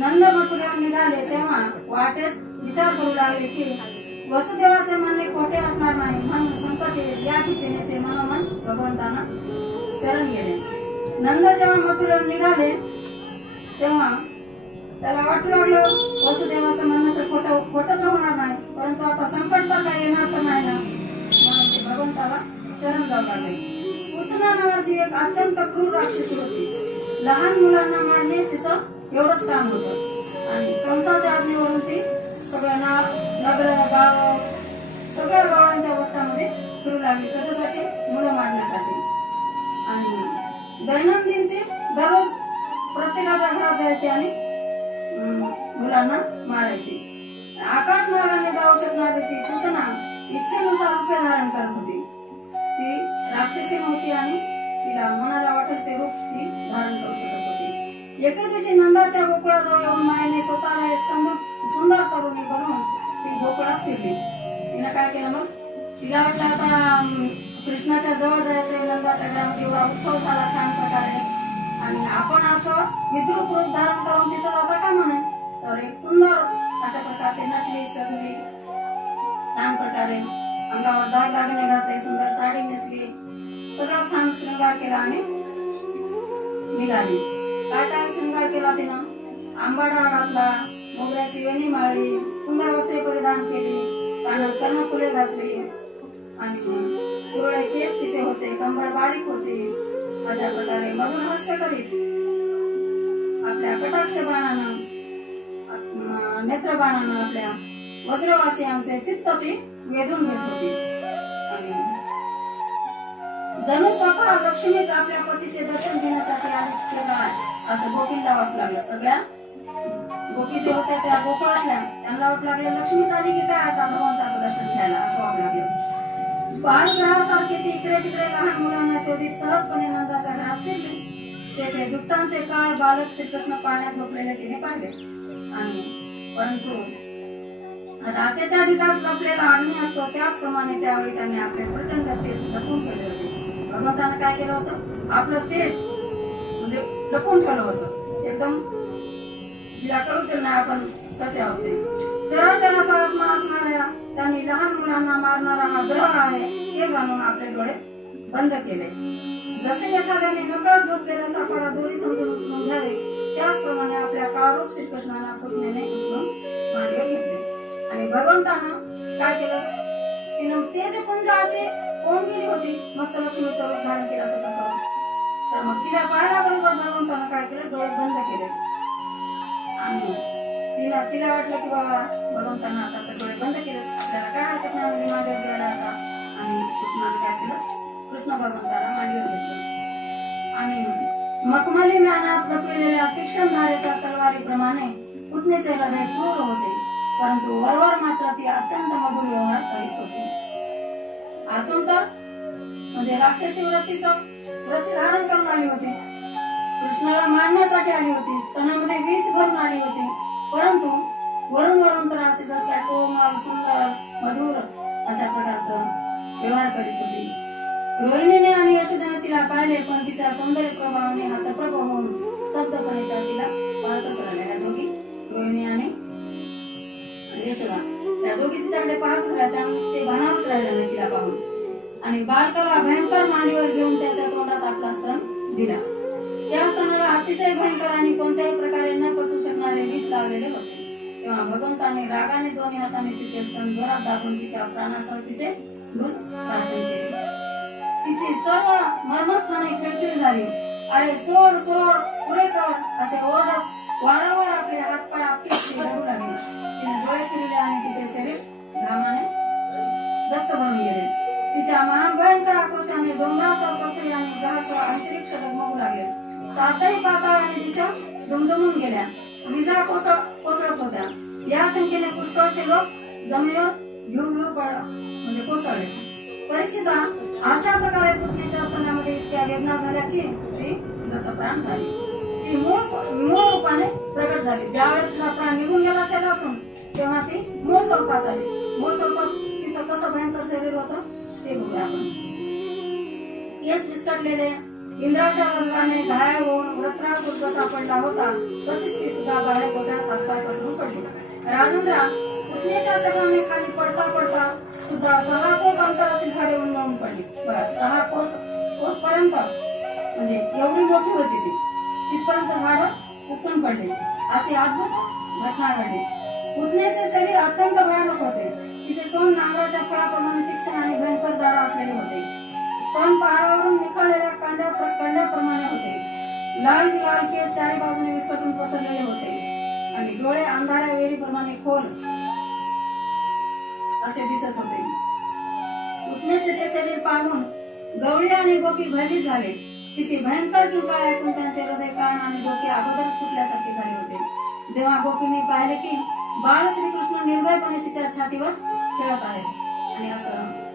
नंद मथुरेहून निघाले तेव्हा वाटेत विचार करू लागले की वसुदेवाचे म्हणणे खोटे असणार नाही म्हणून संकट येईल या भीतीने ते मनोमन भगवंतांना शरण गेले. नंद जेव्हा मथुरेहून निघाले तेव्हा त्याला वाटू लागलं वसुदेवाचं म्हणणं तर खोटं होणार नाही, परंतु आता संकट तर काही येणार तर नाही ना, म्हणून ते भगवंताला शरण जाऊ लागले. पुतना नावाची एक अत्यंत क्रूर राक्षसी होती. लहान मुलांना मारणे तिचं एवढंच काम होतं आणि कंसाच्या आज्ञेवरून ती सगळ्या नगर गाव सगळ्या गावांच्या अवस्थामध्ये फिरू लागली. कशासाठी? मुलं मारण्यासाठी. आणि दैनंदिन ते दररोज प्रत्येकाच्या घरात जायचे आणि मुलांना मारायचे. आकाश मार्गाने जाऊ शकणारी ती पुतना इच्छेनुसार रूपे धारण करत होती. ती राक्षसी नव्हती आणि तिला मनाला वाटेल ते रूप ती धारण करू शकत होती. एके दिवशी नंदाच्या गोकुळाजवळ येऊन मायेने स्वतःला एक सुंदर तरुणी बनवून ती गोकुळात शिरली. तिने काय केलं मग? तिला वाटलं आता कृष्णाच्या जवळ जायचंय, नंदाच्या घरामध्ये एवढा उत्सव झाला छान प्रकारे आणि आपण असं विद्रूप रूप धारण करून तिथं जाता का म्हणे. तर एक सुंदर अशा प्रकारचे नटली सजली, छान प्रकारे अंगावर दागिने घातले, सुंदर साडी नेसली, सगळं छान शृंगार केला आणि निघाली. काय शृंगार केला तिनं? आंबाडा घातला, मोगऱ्याची वेणी माळली, सुंदर वस्त्रे परिधान केली, कानात कर्णफुले घातली आणि कुरळे केस तिचे होते, कंबर बारीक होती. अशा प्रकारे मधून हास्य करीत आपल्या कटाक्ष बाणानं नेत्रबाणानं आपल्या वज्रवासियांचे चित्त ती वेधून घेत होती आणि जणू स्वतः लक्ष्मीच आपल्या पतीचे दर्शन घेण्यासाठी आली ते काय असं गोपींना वाटू लागलं. सगळ्या गोपी जे होत्या त्या गोकुळातल्या त्यांना वाटू लागलं लक्ष्मीच आली की काय आता भगवंताचं दर्शन घ्यायला असं वाटू लागलं. बालग्रहासारखी ती इकडे तिकडे लहान मुलांना शोधित सहजपणे नंदाच्या घरात शिरली. तेथे दुष्टांचे काळ बालक श्रीकृष्ण पाण्यात झोपलेले तिने पाहिले आणि परंतु रात्याच्या अधिकात लपलेला अग्नी असतो त्याचप्रमाणे त्यावेळी त्यांनी आपले प्रचंड तेज लपवून ठेवले होते. भगवंताने काय केलं होतं? आपलं तेज म्हणजे लपवून ठेवलं होतं. एकदम जिला कळू नाही आपण कसे आहोत ते. चराचराचा आत्मा असणाऱ्या त्यांनी लहान मुलांना मारणारा हा ग्रह आहे हे जाणून आपले डोळे बंद केले. जसे एखाद्याने नकळत झोपलेल्या सापाला दोरी समजून उचलून घ्यावे त्याचप्रमाणे आपल्या काळरूप श्रीकृष्णाला पुतण्याने उचलून मांडीवर घेतले आणि भगवंतानं काय केलं? तिनं तेजपुंज असे कोण गेली होती मस्त लक्ष्मीचं रूप धारण केलं असं करून. तर मग तिला पाहिल्याबरोबर भगवंतानं काय केलं? डोळे बंद केले आणि तिला वाटलं की बाबा भगवंतांना आता तर डोळे बंद केले, आपल्याला काय हरकत नाही म्हणजे मांडीवर घ्यायला आता. आणि कृष्णाने काय केलं? कृष्ण भगवंताला मांडीवर घेतलं आणि मखमली म्यानात लपलेल्या तीक्ष्ण धारेच्या तलवारीप्रमाणे पुतणेचे हृदय क्रूर होते, परंतु वरवर मात्र ती अत्यंत मधुर व्यवहार करीत होती. आतून तर म्हणजे राक्षसी व्रतीचं व्रती धारण करून आली होती, कृष्णाला मारण्यासाठी आली होती, स्तनामध्ये विष भरून आली होती, परंतु वरून तर असे जस काय कोमल सुंदर मधुर अशा प्रकारचं व्यवहार करीत होती. रोहिणीने आणि यशोदेने तिला पाहिले पण तिच्या सौंदर्य प्रभावाने हतप्रभ होऊन स्तब्धपणे त्या तिला पाहतच राहिल्या. त्या दोघी रोहिणी आणि यशोदा त्या दोघी तिच्याकडे पाहतच राहिल्या, ते भानावरच राहिल्या नाही तिला पाहून आणि बालकाला भयंकर मांडीवर घेऊन त्याच्या तोंडात आपला स्तन दिला. त्या स्तनाला अतिशय भयंकर आणि कोणत्याही प्रकारे न पचू शकणारे विष लावलेले होते. तेव्हा भगवंताने रागाने दोन्ही हाताने तिचे स्तन जोरात दाबून तिच्या प्राणासह तिचे दूध प्राशन केले. तिची सर्व मर्मस्थाने खिळखिळी झाली. अरे सोड सोड पुरे कर असे ओरडत वारंवार आपले हातपाय आपटे रडू लागले. तिने डोळे फिरले आणि तिचे शरीर घामाने गच्च भरून गेले. तिच्या महाभयंकर आक्रोशाने डोंगरासह पृथ्वी आणि ग्रहासह अंतरिक्ष डगमगू लागले. सातही पाताळ आणि दिशा दुमदुमून गेल्या, विजा कोसळत होत्या. या संख्येने पुष्कळशे लोक जमिनीवर घेऊ म्हणजे कोसळले. परीक्षिता अशा प्रकारे पुतणेच्या स्तनामध्ये इतक्या वेदना झाल्या की ती गतप्राण झाली. ती मूळ रूपाने प्रगट झाली. ज्यावेळेस तिचा प्राण निघून गेला शरीरातून तेव्हा ती मूळ स्वरूपात आली. मूळ स्वरूपात तिचं कसं भयंकर शरीर होतं ते बघूया आपण. केस विस्कटलेले, इंद्राच्या वज्राने घायल होऊन वृत्रासुर सापडला होता तशीच ती सुद्धा बाहेर गोठ्यात हातपाय पसरून पडली. राजेंद्रा पुतणीच्या सगळ्यांनी खाली पडता पडता सुद्धा 6 कोस अंतरातील झाडे उन्मळून पडली. 6 कोस पर्यंत म्हणजे एवढी मोठी होती ती, तिथपर्यंत झाड उपटून पडले. अशी अद्भुत घटना घडली. पुतणीचे शरीर अत्यंत भयानक होते. तिचे तोंड नांगराच्या फळाप्रमाणे तीक्ष्ण आणि भयंकर दार असलेले होते. स्तन पहाडावरून निखळलेल्या कंड्याप्रमाणे होते. लाल लाल केस चारी बाजूने विस्कटून पसरलेले होते आणि डोळे अंधाऱ्या वेरीप्रमाणे खोल असे दिसत होते. पुतणीचे ते शरीर पाहून गवळी आणि गोपी भयभीत झाले. तिची भयंकर किंकाळ ऐकून त्यांचे हृदय, कान आणि डोके अगोदरच फुटल्यासारखे झाले होते. जेव्हा गोपीने पाहिले की बाळ श्रीकृष्ण निर्भयपणे तिच्या छातीवर खेळत आहेत आणि असं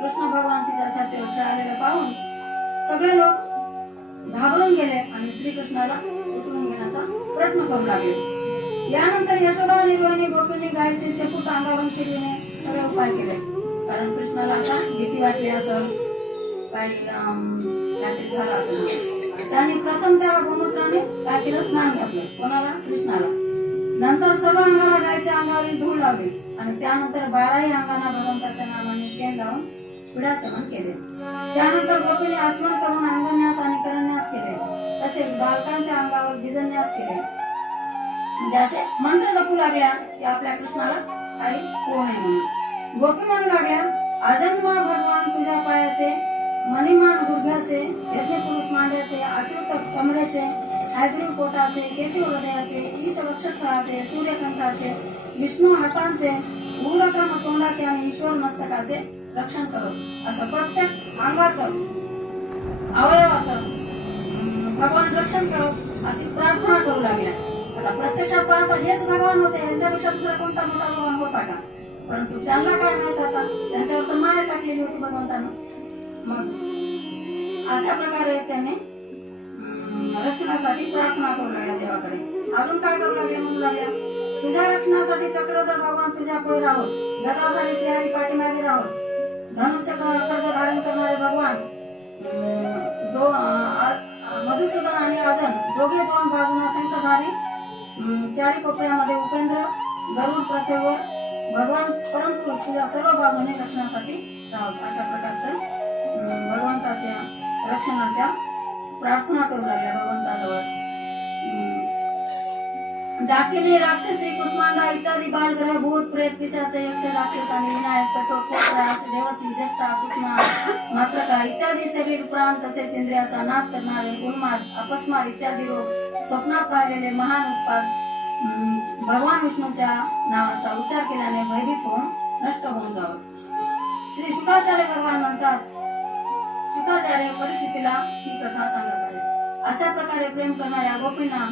कृष्ण भगवान तिच्या छातीवर खेळालेलं पाहून सगळे लोक घाबरून गेले आणि श्रीकृष्णाला उचलून घेण्याचा प्रयत्न करू लागले. यानंतर यशोदा आणि रोहिणी गोपींनी गायीचे शेपूट अंगावरून फिरविणे सगळे उपाय केले. कारण कृष्णाला आता भीती वाटली असं काहीतरी झालं असं. त्यांनी प्रथम त्या गोमूत्राने काय केलं, स्नान घातलं. कोणाला? कृष्णाला. नंतर सर्व अंगाला गायीच्या अंगावरील धूळ लावली आणि त्यानंतर 12ही अंगांना भगवंताच्या नावाने शेण लावून पीडाचमन केले. त्यानंतर गोपीने आचमन करून अंगन्यास आणि करन्यास केले. तसेच बालकांच्या अंगावर बीजन्यास केले. म्हणजे असे मंत्र जपू लागल्या की आपल्या कृष्णाला काही होऊ नये म्हणून. गोपी म्हणू लागल्या, अजन्मा भगवान तुझ्या पायाचे, मणिमान गुडघ्याचे, यज्ञपुरुष मांड्याचे, अच्युत कमरेचे, हैग्रीव पोटाचे, केशव हृदयाचे, ईश वक्षस्थळाचे, सूर्यकंठाचे, विष्णू हातांचे, उग्रक्रम तोंडाचे आणि ईश्वर मस्तकाचे रक्षण करो. असं प्रत्येक अंगाचं अवयवाचं भगवान रक्षण करो अशी प्रार्थना करू लागल्या. आता प्रत्यक्षात पाहता हेच भगवान होते, यांच्यापेक्षा दुसरा कोणता मोठा भगवान होता का? परंतु त्यांना काय माहित होता, त्यांच्यावर तर माया टाकलेली होती भगवंतानं. मग अशा प्रकारे त्याने रक्षणासाठी प्रार्थना करू लागल्या देवाकडे. अजून काय करू लागले, म्हणू लागल्या, तुझ्या रक्षणासाठी चक्रधर भगवान तुझ्या पुढे राहोत, गदाधारी श्रीहरी पाठीमागे राहोत, धनुष्य खड्ग धारण करणारे भगवान मधुसूदन आणि अजन दोघे 2 बाजूना शंखधारी, चारी कोपऱ्यामध्ये उपेंद्र, गरुड प्रथेवर भगवान परमपुरुष तुझ्या सर्व बाजूने रक्षणासाठी राहोत. अशा प्रकारचं भगवंताच्या रक्षणाच्या प्रार्थना करू लागल्या भगवंताजवळच. डाकिनी, राक्षसी, कुष्मांडा इत्यादी बालग्रह, भूत, प्रेत, पिशाच, यक्ष, राक्षस आणि विनायक, कठोर, कोपरास, देवती, जष्टा, पुतना, मात्रका इत्यादी शरीर, प्राण तसेच इंद्रियाचा नाश करणारे उन्माद, अकस्मात इत्यादी रोग, स्वप्नात पाहिलेले महान उत्पाद भगवान विष्णूच्या नावाचा उच्चार केल्याने भयभीत होऊन नष्ट होऊन जावं. श्री शुकाचार्य भगवान म्हणतात, शुकाचार्य परीक्षितीला ही कथा सांगत आहे. अशा प्रकारे प्रेम करणाऱ्या गोपींना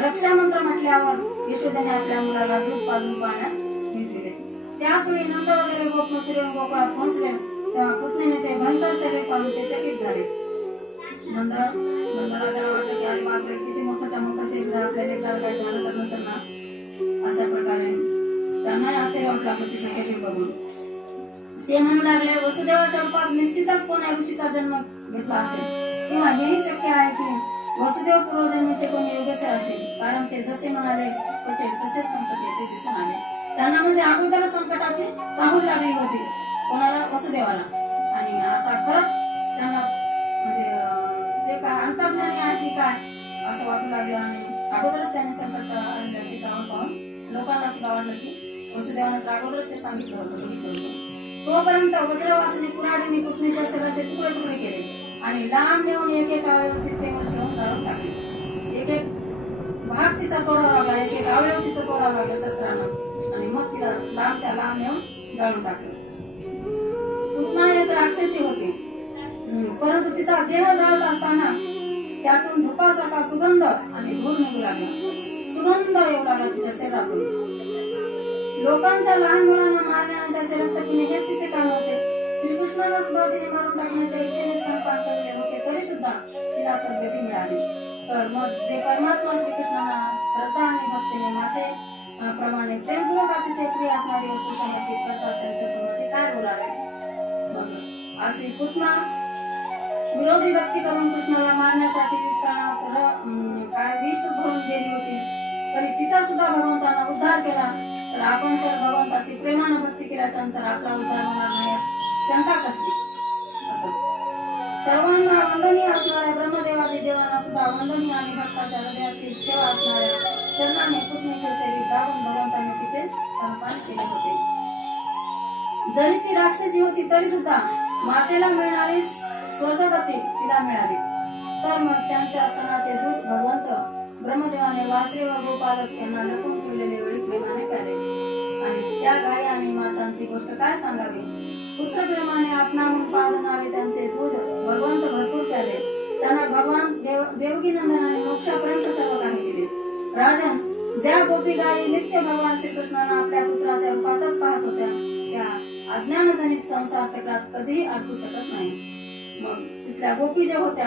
रक्षा मंत्र म्हटल्यावर यशोदेने आपल्या मुलाला दूध पाजून पाण्यात भिजविले. त्याचवेळी नंद वगैरे गोप मथुरेहून गोकुळात पोहोचले तेव्हा पुतणीने ते भयंकर शरीर पाहून ते चकित झाले. नंदराजाला वाटलं की अरे बापरे, किती मोठ्याच्या मोठं शरीर, आपल्या लेकराला काही झालं तर नसेल ना. अशा प्रकारे त्यांना आश्चर्य वाटलं आपलं तिचं शरीर बघून. ते म्हणू लागले, वसुदेवाच्या रूपात निश्चितच कोण्या ऋषीचा जन्म घेतला असेल किंवा हेही शक्य आहे की वसुदेव पूर्वजन्मीचे कोणी योगेश्वर असतील, कारण ते जसे म्हणाले होते तसेच संकट येते दिसून आले. त्यांना म्हणजे अगोदर संकटाची चाहूल लागली होती, कोणाला? वसुदेवाला. आणि आता खरंच त्यांना म्हणजे ते काय अंतर्ज्ञानी आहे की काय असं वाटू लागलं आणि अगोदरच त्यांनी संकट आल्याची चाहूल पाहून लोकांना सुद्धा वाटलं की वसुदेवानं अगोदरच ते सांगितलं होतं. तोपर्यंत वज्रवासिनी कुऱ्हाडीने पुतणीच्या शरीराचे तुकडे तुकडे केले आणि लांब नेऊन एक एक अवयव चित्तेवर घेऊन जाळून टाकले. एक एक भाग तिचा तोडावा लागला, एक एक अवयव तिचा तोडावा लागला शस्त्रानं आणि मग तिला लांबच्या लांब नेऊन जाळून टाकले. पुतना एक राक्षसी होती, परंतु तिचा देह जळत असताना त्यातून धुपासारखा सुगंध आणि धूर निघू लागला. सुगंध येऊ लागला तिच्या शरीरातून. लोकांच्या लहान मुलांना मारणे आणि त्याचे रक्त पिणे हेच तिचे काम होते. श्रीकृष्णाला सुद्धा तिने मारून टाकण्याच्या इच्छेने स्तनपान केले होते, तरी सुद्धा तिला सद्गती मिळाली. तर मग जे परमात्मा श्रीकृष्णाला श्रद्धा आणि भक्तीने माते प्रमाणे प्रेमपूर्वक अतिशय प्रिय असणारी वस्तू समर्पित करतात, त्यांच्या समोर काय बोलावे. मग अशी पुतना विरोधी भक्ती करून कृष्णाला मारण्यासाठी काय विष भरून गेली होती, तरी तिचा सुद्धा भगवंतांना उद्धार केला. तर आपण तर भगवंताची प्रेमानं भक्ती केल्याच्या नंतर आपला उद्धार होणार नाही, शंका कसली? असं सर्वांना वंदनीय असणाऱ्या ब्रह्मदेवादी देवांना सुद्धा वंदनीय आणि भक्ताच्या हृदयातील सेवा असणाऱ्या चरणाने पुतणीचे शरीर दाबून भगवंताने तिचे स्तनपान केले होते. जरी ती राक्षसी होती तरी सुद्धा मातेला मिळणारी स्वर्गगती तिला मिळाली. तर मग त्यांच्या स्तनाचे दूध भगवंत ब्रह्मदेवाने वासरे व गोपालक यांना लपून ठेवलेले वेळी प्रेमाने प्याले. आणि त्या गायी आणि मातांची गोष्ट काय सांगावी. पुत्रप्रेमाने आपणाहून पाजणारे त्यांचे दूध भगवंत भरपूर प्याले. त्यांना भगवान देवकी नंदनाने मोक्षापर्यंत सर्व काही दिले. राजन, ज्या गोपी गायी नित्य भगवान श्रीकृष्णांना आपल्या पुत्राच्या रूपातच पाहत होत्या, त्या अज्ञानजनित संसार चक्रात कधीही अडकू शकत नाही. मग तिथल्या गोपी ज्या होत्या,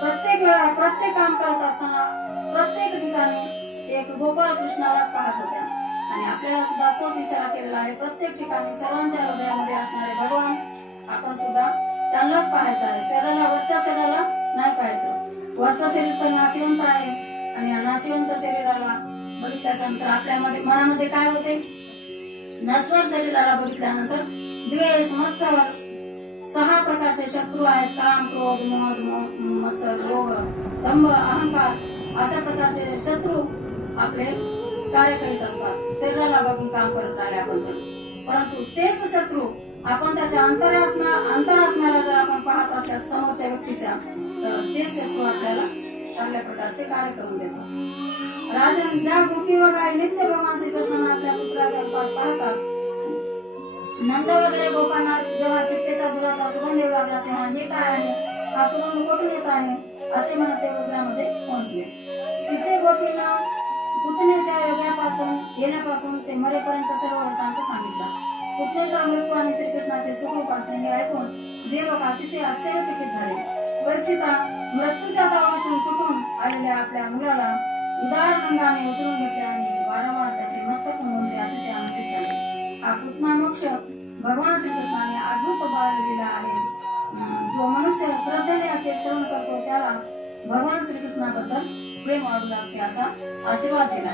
प्रत्येक वेळा प्रत्येक काम करत असताना प्रत्येक ठिकाणी एक गोपाळ कृष्णालाच पाहत होत्या. आणि आपल्याला सुद्धा तोच इशारा केलेला आहे, प्रत्येक ठिकाणी सर्वांच्या हृदयामध्ये असणारे भगवान आपण सुद्धा त्यांनाच पाहायचं आहे. शरीराला, वरच्या शरीराला नाही पाहायचं. वरचं शरीर तर नाशिवंत आहे आणि या नाशिवंत शरीराला बघितल्यानंतर आपल्या मनामध्ये काय होते, नश्वर शरीराला बघितल्यानंतर द्वेष, मत्सर, 6 प्रकारचे शत्रू आहेत. काम, क्रोध, मोह, मत्सर, लोभ, दंभ, अहंकार अशा प्रकारचे शत्रू आपले कार्य करीत असतात. शरीराला बघून काम करत राहिल्याबद्दल. परंतु तेच शत्रू आपण त्याच्या अंतरात्म्याला जर आपण पाहत असल्यास समोरच्या व्यक्तीच्या, तर तेच शत्रू आपल्याला चांगल्या प्रकारचे कार्य करून देतात. राजन, ज्या गोपी व गायी नित्य भगवान श्रीकृष्णांना आपल्या पुत्राच्या रूपात पाहतात, नंद वगैरे गोपांना जेव्हा चित्तेचा दुधाचा सुगंध येऊ लागला तेव्हा हे काय आहे, हा सुगंध कुठून येत आहे असे म्हणत ते वज्रामध्ये पोहोचले. तिथे गोपींना पुतण्याच्या योगापासून येण्यापासून ते मरेपर्यंत सर्व वृत्तांत सांगितला. पुतण्याचा मृत्यू आणि श्रीकृष्णाचे सुखरूप असणे हे ऐकून जे लोक अतिशय आश्चर्यचकित झाले. परीक्षिता, मृत्यूच्या तावडीतून सुटून आलेल्या आपल्या मुलाला उदार आनंदाने उचलून घेतले आणि वारंवार त्याचे मस्तक म्हणून ते अतिशय आनंदित झाले. हा पुतना मोक्ष भगवान श्रीकृष्णाने अद्भुत बळ दिला आहे. जो मनुष्य श्रद्धेने याचे श्रवण करतो त्याला भगवान श्रीकृष्णाबद्दल प्रेम वाढू लागते असा आशीर्वाद दिला.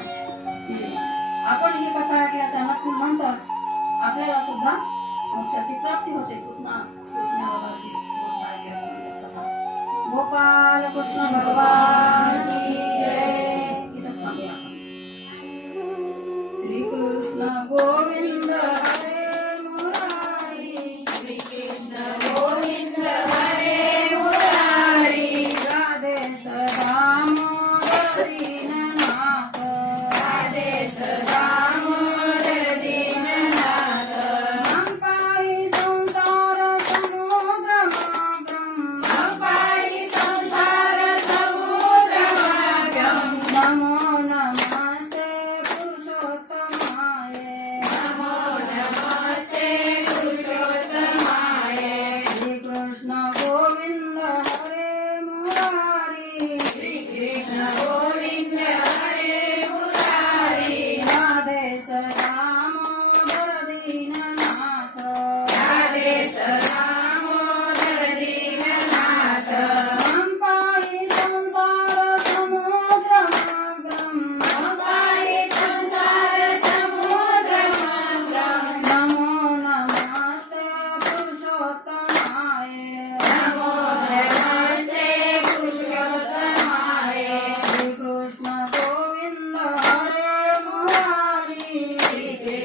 आपण ही कथा ऐकल्याच्या नंतर आपल्याला सुद्धा मोक्षाची प्राप्ती होते. पुतण्याबाबतची गोष्ट ऐकल्याच्या नंतर कथा. गोपाल कृष्ण भगवान की जय. इथंच थांबूया आपण. श्रीकृष्ण गोविंद हरे मुरारी, श्रीकृष्ण गोविंद हरे मुरारी, राधे सदामोदर दीननाथ, राधे सदामोदर दीननाथ, हम पाहि संसार समुद्र मागम, हम पाहि संसार समुद्र मागम, नमो नमस्ते पुरुषोत्तमाय, नमो नमस्ते पुरुषोत्तमाय, श्रीकृष्ण गोविंद हरे मुरारी, श्रीकृष्ण गोविंद हरे मुरारी, राधे सदामोदर दीननाथ, राधे सदामोदर दीननाथ, हम पाहि संसार समुद्र मागम, हम पाहि संसार समुद्र मागम, नमो नमस्ते पुरुषोत्तमाय, नमो नमस्ते पुरुषोत्तमाय, श्रीकृष्ण गोविंद हरे मुरारी, श्रीकृष्ण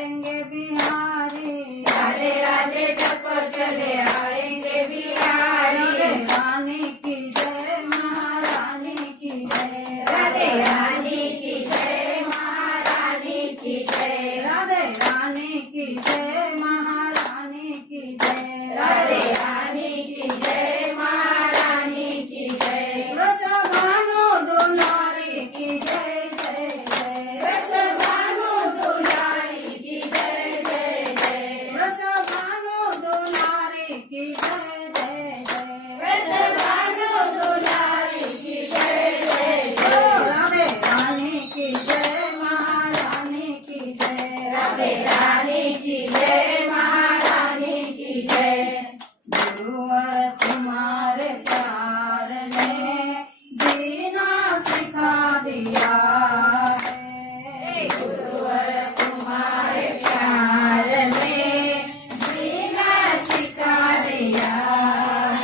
आएंगे बिहारी, राधे राधे जप चले आएंगे बिहारी। रानी की जय महारानी की जय, राधे रानी की जय महारानी की जय। राधे रानी की जय महारानी की जय, राधे रानी की जय महारानी की जय। वृषभानु दुलारी की जय जय जय, वृषभानु दुलारी की जय जय जय। वृषभानु दुलारी की जय जय जय, वृषभानु दुलारी की जय जय जय। राधे रानी की जय महारानी की जय, राधे रानी की जय महारानी की जय। गुरुवर तुम्हारे प्यार ने जीना सिखा दिया है, गुरुवर तुम्हारे प्यार में जीना सिखा दिया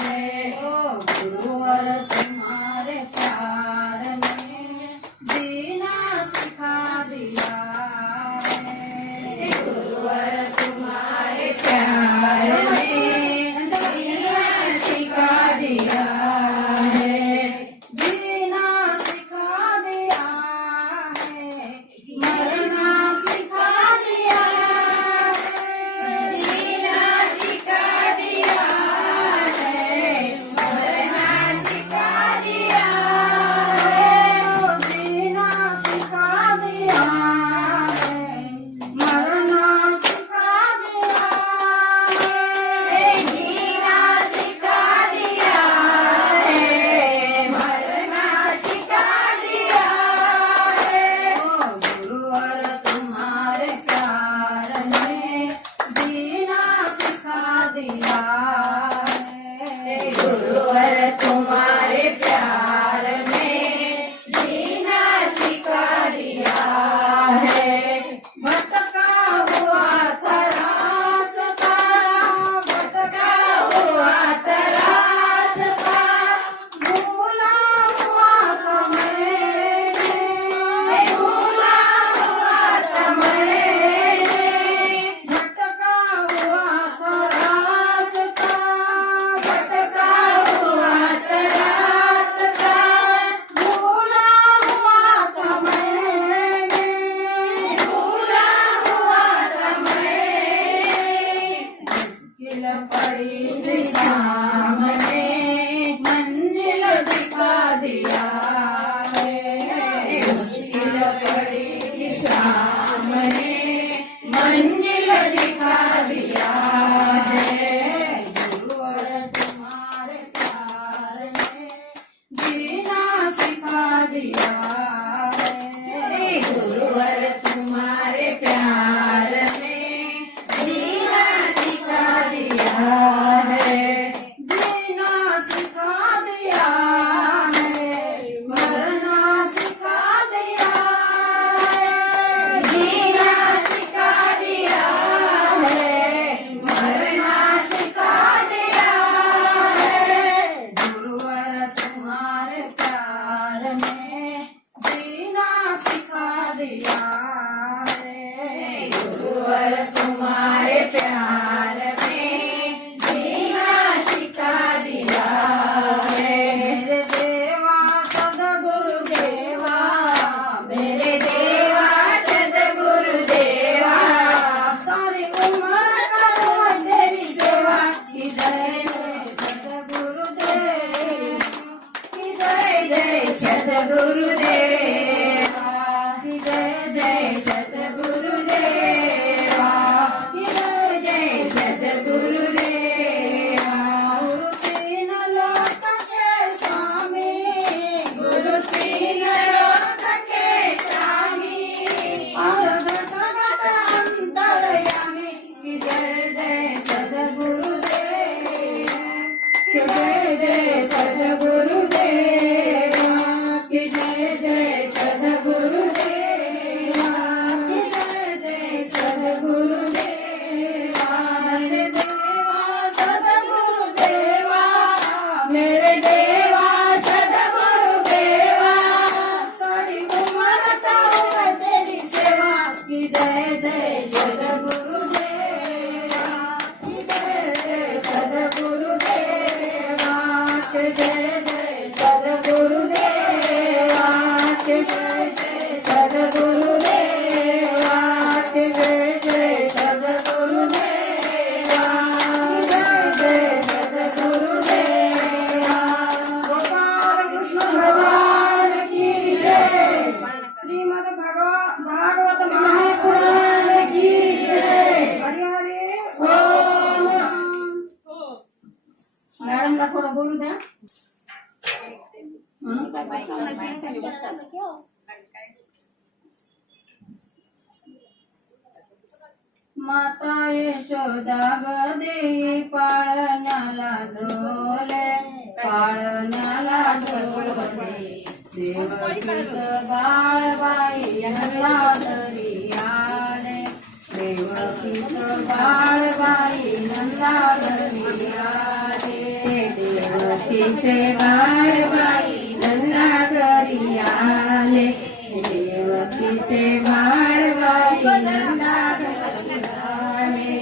है। ओ गुरुवर तुम्हारे प्यार ने जीना सिखा दिया है, गुरुवर तुम्हारे प्यार में जीना सिखा दिया है। जीना सिखा दिया है, मरना सिखा दिया है, जीना सिखा दिया है, मरना सिखा दिया है। ओ जीना सिखा दिया है, मरना सिखा दिया है, जीना सिखा दिया है, मरना सिखा दिया है। ओ गुरुवर तुम्हारे प्यार ने जीना सिखा दिया है, गुरुवर तुम्हारे प्यार में जीना सिखा दिया है। भटका हुआ था रास्ता, भटका हुआ तरासता, भूला हुआ था मैंने, भूला हुआ था मैंने। भटका हुआ था रास्ता, भटका हुआ तरासता, भूला हुआ था मैंने, भूला हुआ था मैंने। मुश्किल पड़ी भी सामने मंजिल दिखा दिया है, मुश्किल पड़ी थी सामने मंजिल दिखा दिया है। गुरुवर तुम्हारे प्यार ने जीना सिखा दिया है, गुरुवर तुम्हारे प्यार में जीना सिखा दिया है। जीना सिखा दिया है, मरना सिखा दिया है, जीना सिखा दिया है, मरना सिखा दिया है। गुरुवर तुम्हारे प्यार में जीना सिखा दिया है, गुरुवर तुम्हारे प्यार में जीना सिखा दिया है। मेरे देवा सदगुरु देवा, मेरे देवा सद्गुरु देवा, सारी उम्र करूं तेरी सेवा की जय जय सदगुरु देव, की जय जय सद्गुरु देवा, की जय जय सद्गुरु देवा, की जय जय बोलू द्या. माता यशोदा ग देई पाळण्याला झोले, पाळण्याला झोले. देवकीचं बाळबाई नंदाधरी आले, देवकीचं बाळबाई नंदाधरी आले. देवकीचे बाळबाई नंदाधरी आले, देवकीचे बाळबाई नंदाधरी आले.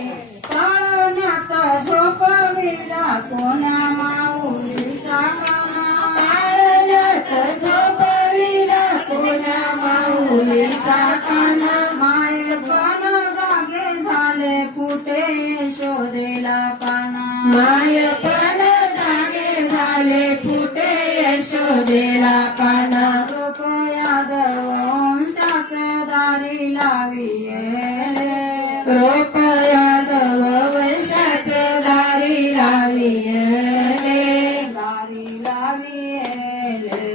पाळण्यात झोपविला कोण्या माऊलीचा काना, पाळण्यात झोपविला कोण्या माऊलीचा काना. माये पण जागे झाले फुटे यशोदेला पाना, माय पण जागे झाले फुटे यशोदेला पाना. रूप यादव वंशाचं दारी लाविले, रूप यादव वंशाचं दारी लाविले, दारी लाविले,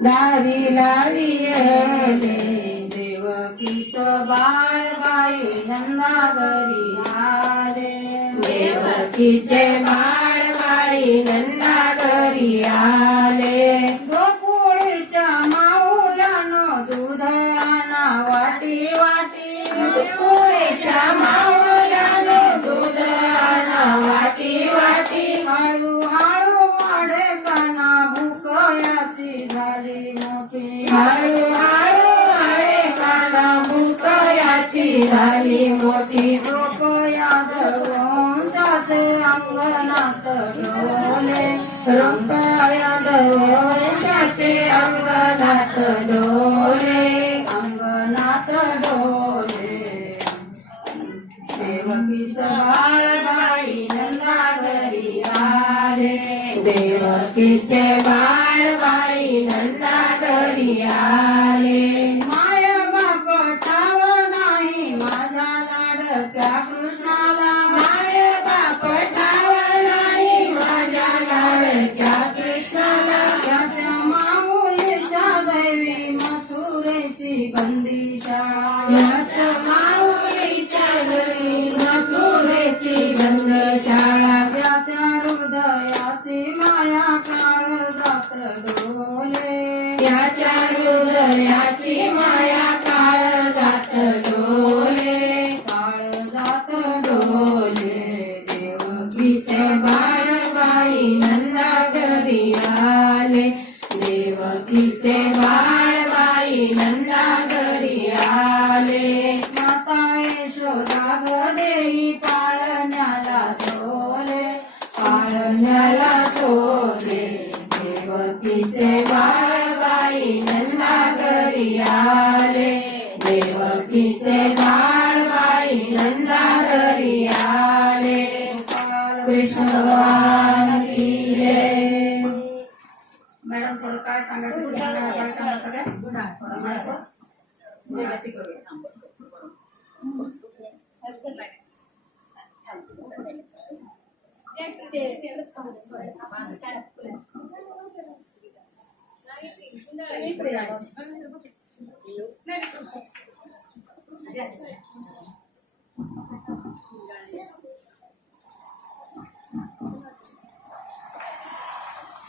दारी लाविले. देवकीचं बाळबाई नंदाधरी आले, देवकीचे बाळबाई नंदाधरी आले. गोकुळीच्या माऊलानं दूध आणा वाटी वाटी, गोकुळीच्या माऊलानं दूध आणा वाटी वाटी. हळू हळू वाढे काना भूक याची झाली मोठी, हळू हळू वाढे काना भूक याची झाली मोठी. रूप यादव वंशाचे अंगणात डोले, रूप यादव वंशाचे अंगणात डोले, अंगणात डोले. देवकीचं बाळबाई नंदाधरी आले, देवकीचे बाळबाई नंदाधरी आले. माय बाप ठाव नाही माझ्या लाडक्या कृष्णाला, माय बाप ठाव नाही माझ्या लाडक्या कृष्णाला. त्याच्या माऊलीच्या दैवी मथुरेची बंदी शाळा, त्याच्या माऊलीच्या दैवी मथुरेची बंदी शाळा. त्याच्या हृदयाची माया काळजात डोले, त्याच्या हृदयाची माया काळजात डोले, काळजात डोले. देवकीचे बाळबाई नंदाधरी आले, देवकीचे बाळबाई नंदाधरी आले. माता यशोदा ग देई पाळण्याला झोले, पाळण्याला झोले. देवकीचे बाळबाई नंदाधरी आले, देवकीचे बाळबाई नंदाधरी आले. कृष्ण भगवान की जय. मॅडम थोडं काय सांगायचं ते सांगा, काय सांगा सगळ्या थोडं माहिती जगती करूया.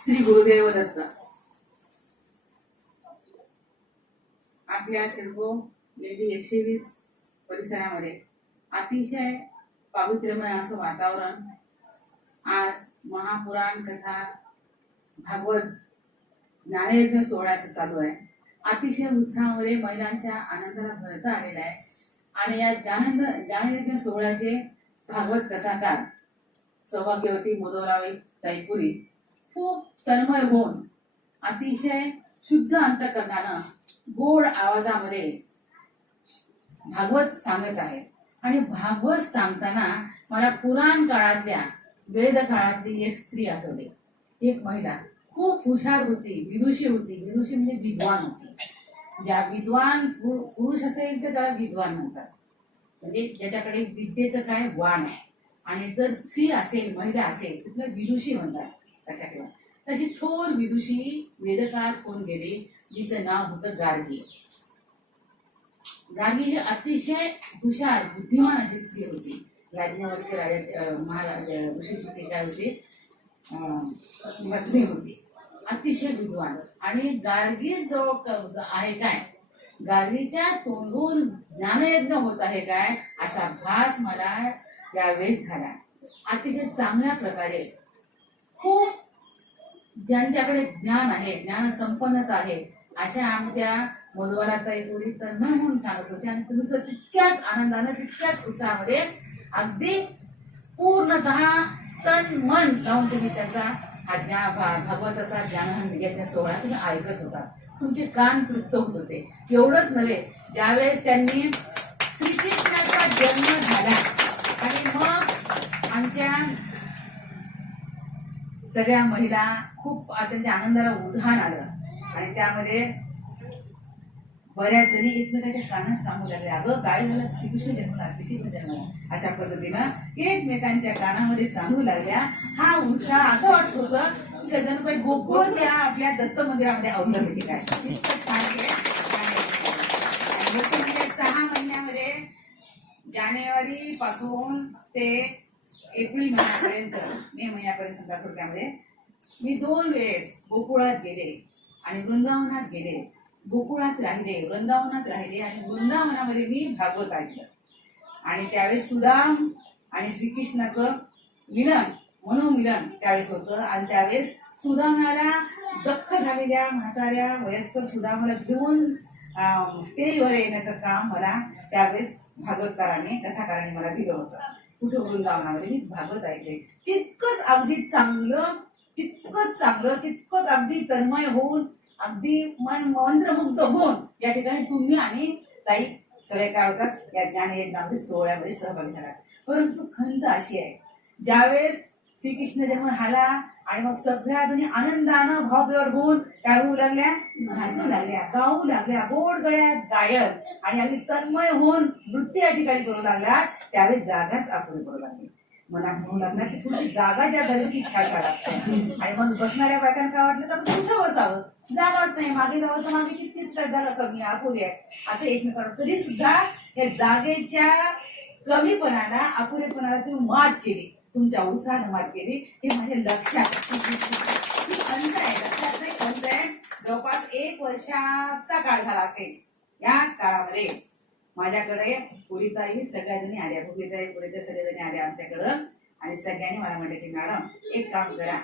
श्री गुरुदेव दत्त. आपल्या सिडको लेडी 120 परिसरामध्ये अतिशय पावित्र्यमय असं वातावरण. आज महापुराण कथा भागवत ज्ञानयज्ञ सोहळ्याचं चालू आहे. अतिशय उत्साहामध्ये महिलांच्या आनंदाला भरता आलेला आहे. आणि या ज्ञानयज्ञ सोहळ्याचे भागवत कथाकार सौभाग्यवती मोदवरावी जयपुरी खूप तन्मय होऊन अतिशय शुद्ध अंतकरणानं गोड आवाजामध्ये भागवत सांगत आहेत. आणि भागवत सांगताना मला पुराण काळातल्या वेद काळातली एक स्त्री आठवली. एक महिला खूप हुशार होती, विदुषी होती. विदुषी म्हणजे विद्वान होती. ज्या विद्वान पुरुष असेल तर त्याला विद्वान म्हणतात, म्हणजे ज्याच्याकडे विद्येचं काय वाण आहे. आणि जर स्त्री असेल, महिला असेल तर तिला विदुषी म्हणतात. लक्षात ठेवा. तशी थोर विदुषी वेदकाळात कोण गेली, जिचं नाव होतं गार्गी. गार्गी ही अतिशय हुशार बुद्धिमान अशी स्त्री होती. याज्ञवल्क्य राजा महाराज ऋषीची ती काय होती, पत्नी होती, अतिशय विद्वान. आणि गार्गीच जो आहे काय, गार्गीच्या तोंडून ज्ञानयज्ञ होत आहे काय, असा भास मला यावेळेस झाला. अतिशय चांगल्या प्रकारे खूप ज्यांच्याकडे ज्ञान आहे, ज्ञान संपन्नता आहे, अशा आमच्या मधुवराताई बोली तन्मय म्हणून सांगत होते. आणि तुम्ही सुद्धा तितक्याच आनंदानं, तितक्याच उत्साहामध्ये अगदी पूर्णतः तन मन लावून तुम्ही त्याचा हा भागवताचा ज्ञानयज्ञ सोहळा तुम्ही ऐकत होता. तुमचे कान तृप्त होत होते. एवढंच नव्हे, ज्यावेळेस त्यांनी श्रीकृष्णाचा जन्म झाला आणि मग आमच्या सगळ्या महिला खूप त्यांच्या आनंदाला उधाण आलं. आणि त्यामध्ये बऱ्याच जणी एकमेकाच्या कानात सांगू लागले, अगं काय झालं, श्रीकृष्ण जन्मला, श्रीकृष्ण जन्मला. अशा पद्धतीनं एकमेकांच्या कानामध्ये सांगू लागल्या. हा उत्साह असं वाटत होतं की जणू काही गोकुळच या आपल्या दत्त मंदिरामध्ये अवतरले काय. इतकं छान केलं. आणि 6 महिन्यामध्ये जानेवारी पासून ते एप्रिल महिन्यापर्यंत, मे महिन्यापर्यंत समजा थोडक्यामध्ये मी 2 वेळेस गोकुळात गेले आणि वृंदावनात गेले. गोकुळात राहिले, वृंदावनात राहिले आणि वृंदावनामध्ये मी भागवत ऐकलं. आणि त्यावेळेस सुदाम आणि श्रीकृष्णाचं मिलन, मनोमिलन त्यावेळेस होतं. आणि त्यावेळेस सुदामाला जख्ख झालेल्या म्हाताऱ्या वयस्कर सुदामाला घेऊन टेरीवर येण्याचं काम मला त्यावेळेस भागवतकाराने, कथाकाराने मला दिलं होतं. कुठं वृंदावनामध्ये मी भागवत ऐकले. तितकंच अगदी चांगलं, तितकंच चांगलं, तितकंच अगदी तन्मय होऊन, अगदी मंत्रमुग्ध होऊन या ठिकाणी तुम्ही आणि ताई सगळे काय होतात या ज्ञानयज्ञामध्ये सोहळ्यामध्ये सहभागी झाला. परंतु खंत अशी आहे, ज्यावेळेस श्रीकृष्ण जन्म झाला आणि मग सगळ्या जणी आनंदानं भावविवर होऊन काय होऊ लागल्या, नाचू लागल्या, गाऊ लागल्या, गोड गळ्यात गायन आणि अगदी तन्मय होऊन नृत्य या ठिकाणी करू लागल्या. त्यावेळेस जागाच आपुरी करू लागली. मनात म्हणू लागला की थोडी जागा ज्या झाली ती छान काढा. आणि मग बसणाऱ्या बायकांना काय वाटलं तर कुठं बसावं, जागाच नाही, मागे जावं तर मागे कितीच काय झालं, कमी अपुरी आहे असं एकमेकांना. तरी सुद्धा या जागेच्या कमीपणाला, अपुरेपणाला तुम्ही मात केली, तुमच्या उत्साहाने मात केली. हे माझ्या लक्षात खंत आहे, लक्षात नाही खंत आहे. जवळपास 1 वर्षाचा काळ झाला असेल. याच काळामध्ये माझ्याकडे पुरीताई सगळ्याजणी आल्या, पुरीताई सगळ्याजणी आल्या आमच्याकडं. आणि सगळ्यांनी मला म्हटलं की मॅडम एक काम करा,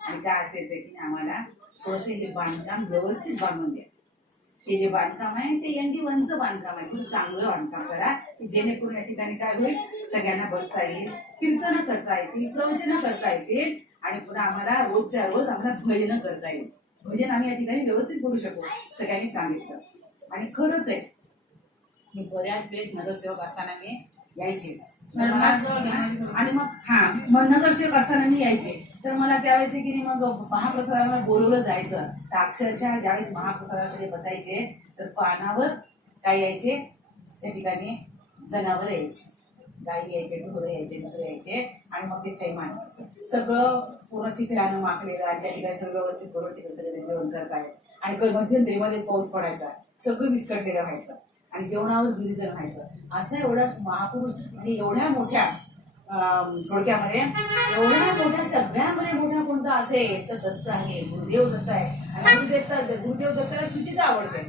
आणि काय असेल ते की आम्हाला थोडंसं हे बांधकाम व्यवस्थित बांधून द्या. हे जे बांधकाम आहे ते ND1चं बांधकाम आहे, थोडं चांगलं बांधकाम करा की जेणेकरून या ठिकाणी काय होईल, सगळ्यांना बसता येईल, कीर्तन करता येतील, प्रवचन करता येतील आणि पुन्हा आम्हाला रोजच्या रोज आम्हाला भजन करता येईल. भजन आम्ही या ठिकाणी व्यवस्थित करू शकू, सगळ्यांनी सांगितलं. आणि खरंच आहे, मी बऱ्याच वेळेस नगरसेवक असताना मी यायचे आणि मग नगरसेवक असताना मी यायचे तर मला त्यावेळेस की नाही मग महाप्रसादाला बोलवलं जायचं. तर अक्षरशः ज्यावेळेस महाप्रसादा सगळे बसायचे तर पानावर काय यायचे, त्या ठिकाणी जनावर यायचे, गाई यायचे, ढोरं यायचे, नगर यायचे आणि मग ते थैमान सगळं पूर्ण चिखलानं माखलेलं आणि त्या ठिकाणी सगळं व्यवस्थित करून तिकडे सगळे जेवण करतायत. आणि मध्यंतरीमध्येच पाऊस पडायचा, सगळं विस्कटलेलं व्हायचं आणि जेवणावर गिरिजन व्हायचं. असं एवढा महापुरुष आणि एवढ्या मोठ्या थोडक्यामध्ये एवढ्या मोठ्या सगळ्यामध्ये मोठा कोणता असेल तर दत्त आहे, गुरुदेव दत्त आहे. आणि गुरुदेव दत्ताला शुचिता आवडते,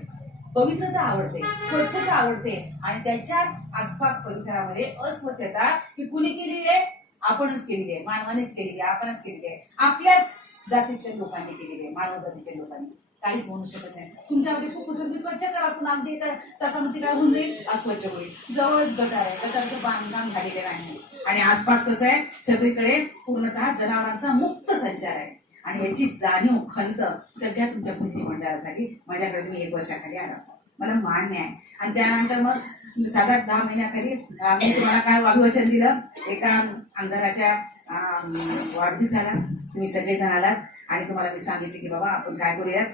पवित्रता आवडते, स्वच्छता आवडते. आणि त्याच्याच आसपास परिसरामध्ये अस्वच्छता ही कुणी केलेली आहे, आपणच केलेली आहे, मानवानेच केलेली आहे, आपणच केलेली आहे, आपल्याच जातीच्या लोकांनी केलेली आहे, मानव जातीच्या लोकांनी. काहीच म्हणू शकत नाही. तुमच्यामध्ये खूप तुम्ही स्वच्छ करा, पुन्हा अगदी तासामध्ये काय होऊन जाईल, अस्वच्छ होईल. जवळच गटार आहे, गटारचं बांधकाम झालेलं नाही आणि आसपास कसं आहे, सगळीकडे पूर्णतः जनावरांचा मुक्त संचार आहे. आणि याची जाणीव खंत सगळ्या तुमच्या भजनी मंडळासाठी माझ्याकडे तुम्ही 1 वर्षाखाली आला, मला मान्य आहे. आणि त्यानंतर मग 7-8-10 महिन्याखाली मी तुम्हाला काय अभिवचन दिलं, एका आमदाराच्या वाढदिवसाला तुम्ही सगळेजण आलात आणि तुम्हाला मी सांगितले की बाबा आपण काय करूयात,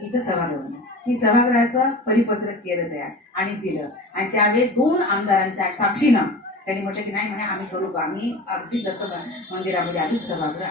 इथं सभागृह. मी सभागृहाचं परिपत्रक केलं तयार आणि दिलं. आणि त्यावेळेस 2 आमदारांच्या साक्षीनं त्यांनी म्हटलं की नाही म्हणे आम्ही करू का, आम्ही अगदी दत्त मंदिरामध्ये आधी सभागृह